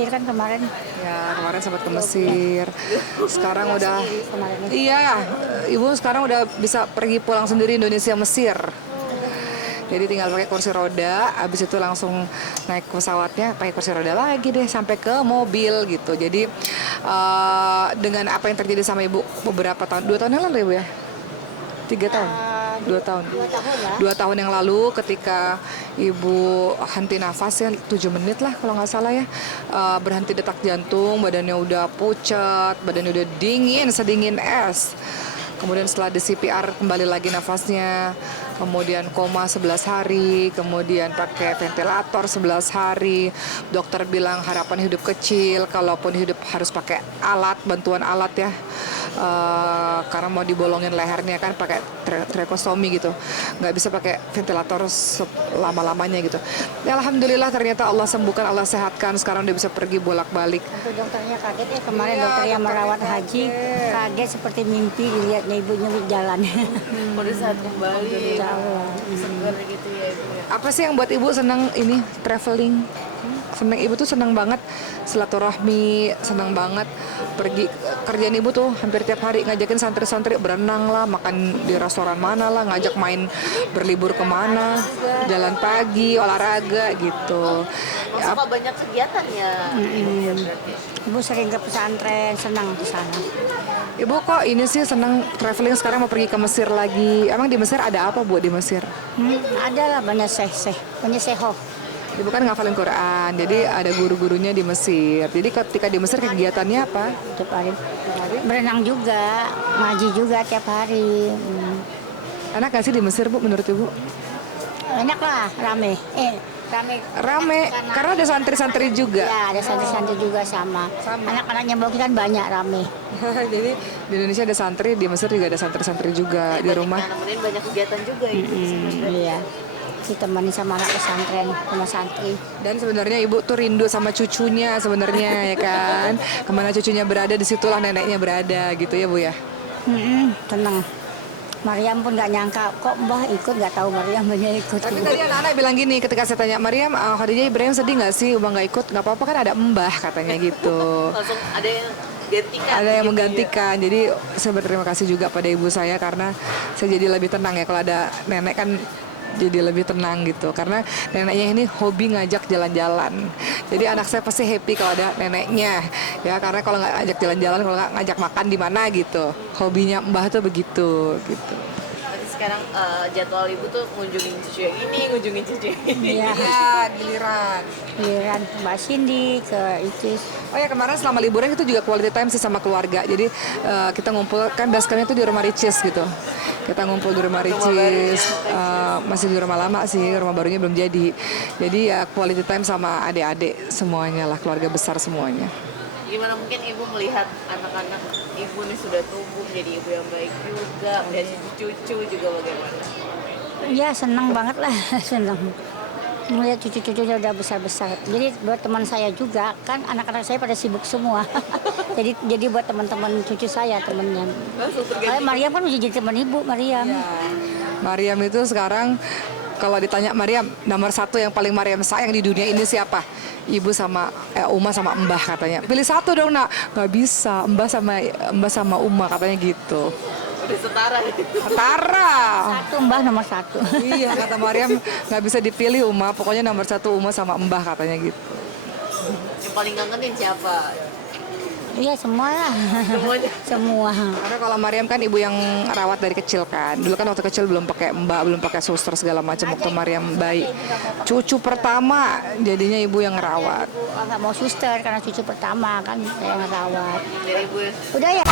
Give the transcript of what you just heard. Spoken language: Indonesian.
Mesir kan kemarin. Ya, kemarin sempat ke Mesir. Sekarang udah, Kemarin. iya, ibu sekarang udah bisa pergi pulang sendiri Indonesia Mesir. Jadi tinggal pakai kursi roda, habis itu langsung naik pesawatnya pakai kursi roda lagi deh sampai ke mobil gitu. Jadi dengan apa yang terjadi sama ibu beberapa tahun, 2 tahun yang lalu ya bu ya, 3 tahun, 2 tahun, 2 tahun ya. 2 tahun yang lalu ketika ibu henti nafas ya 7 menit lah kalau nggak salah ya, berhenti detak jantung, badannya udah pucat, badannya udah dingin sedingin es. Kemudian setelah di CPR kembali lagi nafasnya, kemudian koma 11 hari, kemudian pakai ventilator 11 hari. Dokter bilang harapan hidup kecil, kalaupun hidup harus pakai alat, bantuan alat ya. Karena mau dibolongin lehernya kan pakai tracheostomy gitu. Nggak bisa pakai ventilator lama-lamanya gitu. Ya, alhamdulillah ternyata Allah sembuhkan, Allah sehatkan. Sekarang dia bisa pergi bolak-balik. Untuk dokternya kaget ya kemarin, Iya, dokter yang dokternya merawat haji kaget seperti mimpi dilihatnya ibunya jalan. Pada saat kembali Insya Allah. segar gitu ya ibu ya. Apa sih yang buat ibu senang ini traveling? Senang, ibu tuh senang banget silaturahmi, senang banget pergi. Kerjaan ibu tuh hampir tiap hari ngajakin santri-santri berenang lah, makan di restoran mana lah, ngajak main berlibur kemana, jalan pagi, olahraga gitu. Ya, Suka banyak kegiatan ya ibu ya berarti. Ibu sering ke pesantren, senang di sana. ibu kok ini sih senang traveling sekarang mau pergi ke Mesir lagi. Emang di Mesir ada apa bu di Mesir? Ada lah banyak banyak seho. Ibu kan ngafalin Quran, jadi ada guru-gurunya di Mesir. Jadi ketika di Mesir kegiatannya apa? Tiap hari. Berenang juga, ngaji juga tiap hari. Enak gak sih di Mesir bu menurut ibu? Enak lah, rame. Rame. Rame, karena ada santri-santri juga. Ya, ada santri-santri juga sama. Anak-anaknya bawa kan banyak rame. Jadi di Indonesia ada santri, di Mesir juga ada santri-santri juga di rumah. Nemenin banyak kegiatan juga ibu sebenarnya. Iya. Ditemani sama anak pesantren, sama santri. Dan sebenarnya ibu tuh rindu sama cucunya sebenarnya ya kan. Kemana cucunya berada, disitulah neneknya berada gitu ya bu ya. Tenang. Mariam pun nggak nyangka kok Mbah ikut, nggak tahu Mariam banyak ikut. Tapi tadi anak-anak bilang gini ketika saya tanya Mariam, Khadijah Ibrahim sedih nggak sih Mbah nggak ikut? Nggak apa-apa kan ada Mbah katanya gitu. Langsung ada yang gantikan. Ada yang gitu menggantikan. Jadi saya berterima kasih juga pada ibu saya karena saya jadi lebih tenang ya kalau ada nenek kan jadi lebih tenang gitu karena neneknya ini hobi ngajak jalan-jalan. Jadi anak saya pasti happy kalau ada neneknya ya karena kalau nggak ngajak jalan-jalan, kalau nggak ngajak makan di mana gitu. Hobinya Mbah tuh begitu gitu. Berarti sekarang jadwal ibu tuh ngunjungin cucu yang ini, ngunjungin cucu yang ini. Iya. Iya, giliran. Giliran Mbak Cindy ke Icis. Oh ya kemarin selama liburan itu juga quality time sih sama keluarga. Jadi kita ngumpul kan basecampnya itu di rumah Ricis gitu. Kita ngumpul di rumah Ricis, masih di rumah lama sih, rumah barunya belum jadi. Jadi ya quality time sama adik-adik semuanya lah, keluarga besar semuanya. Gimana mungkin ibu melihat anak-anak ibu nih sudah tumbuh menjadi ibu yang baik juga, dan cucu juga bagaimana? Ya senang banget lah, senang. Melihat cucu-cucunya udah besar-besar. Jadi buat teman saya juga, kan anak-anak saya pada sibuk semua. jadi buat teman-teman cucu saya, temennya. Langsung terganti. Kayak Mariam kan udah jadi teman ibu, Mariam. Mariam itu sekarang kalau ditanya Mariam nomor 1 yang paling Mariam sayang di dunia ini siapa? Ibu sama Uma sama Mbah katanya. Pilih satu dong nak. Nggak bisa. Mbah sama Uma katanya gitu. Udah setara gitu. Setara. Satu Mbah nomor 1. Iya kata Mariam nggak bisa dipilih Uma. Pokoknya nomor 1 Uma sama Mbah katanya gitu. Yang paling kangenin siapa? Iya semua lah. Semuanya. Semua. Karena kalau Mariam kan ibu yang rawat dari kecil kan. Dulu kan waktu kecil belum pakai mbak, belum pakai suster segala macam waktu Mariam bayi. Cucu pertama jadinya ibu yang ngerawat. Nggak mau suster karena cucu pertama kan saya ngerawat. Dari ibu Udah ya.